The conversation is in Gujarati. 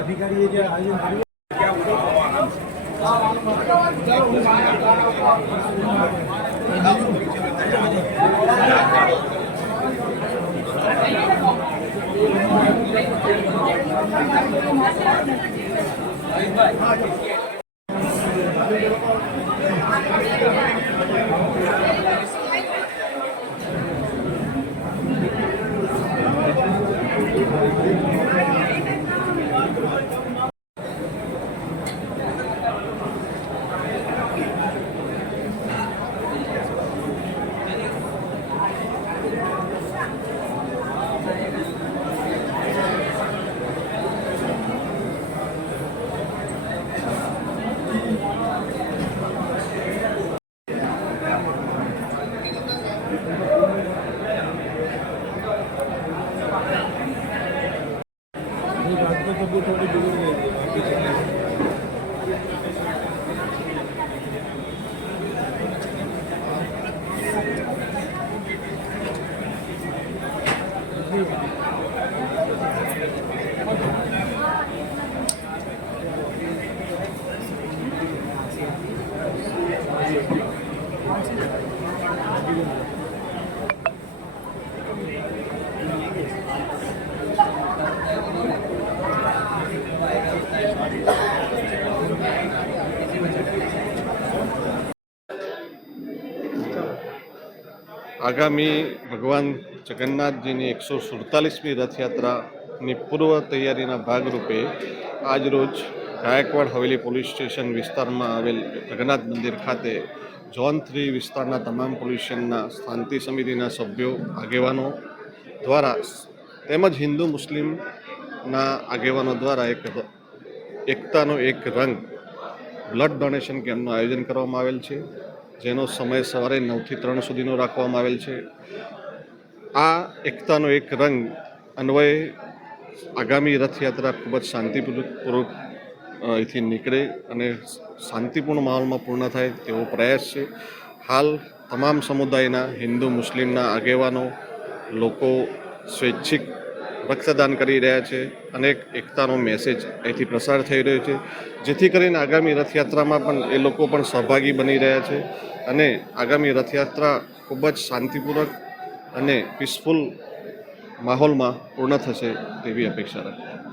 अधिकारी જે આયોજન કર્યું આગામી ભગવાન જગન્નાથજીની 147મી રથયાત્રાની પૂર્વ તૈયારીના ભાગરૂપે આજરોજ ગાયકવાડ હવેલી પોલીસ સ્ટેશન વિસ્તારમાં આવેલ જગન્નાથ મંદિર ખાતે ઝોન 3 વિસ્તારના તમામ પોલીસ સ્ટેશનના શાંતિ સમિતિના સભ્યો આગેવાનો દ્વારા તેમજ હિન્દુ મુસ્લિમના આગેવાનો દ્વારા એકતાનો એક રંગ બ્લડ ડોનેશન કેમ્પનું આયોજન કરવામાં આવેલ છે, જેનો સમય સવારે 9 થી 3 સુધીનો રાખવામાં આવેલ છે. આ એકતાનો એક રંગ અન્વયે આગામી રથયાત્રા ખૂબ જ શાંતિપૂર્વક અહીંથી નીકળે અને શાંતિપૂર્ણ માહોલમાં પૂર્ણ થાય તેવો પ્રયાસ છે. હાલ તમામ સમુદાયના હિન્દુ મુસ્લિમના આગેવાનો લોકો સ્વૈચ્છિક રક્તદાન કરી રહ્યા છે અને એકતાનો મેસેજ અહીંથી પ્રસાર થઈ રહ્યો છે, જેથી કરીને આગામી રથયાત્રામાં પણ એ લોકો પણ સહભાગી બની રહ્યા છે અને આગામી રથયાત્રા ખૂબ જ શાંતિપૂર્વક અને પીસફુલ માહોલમાં પૂર્ણ થશે તેવી અપેક્ષા રાખીએ.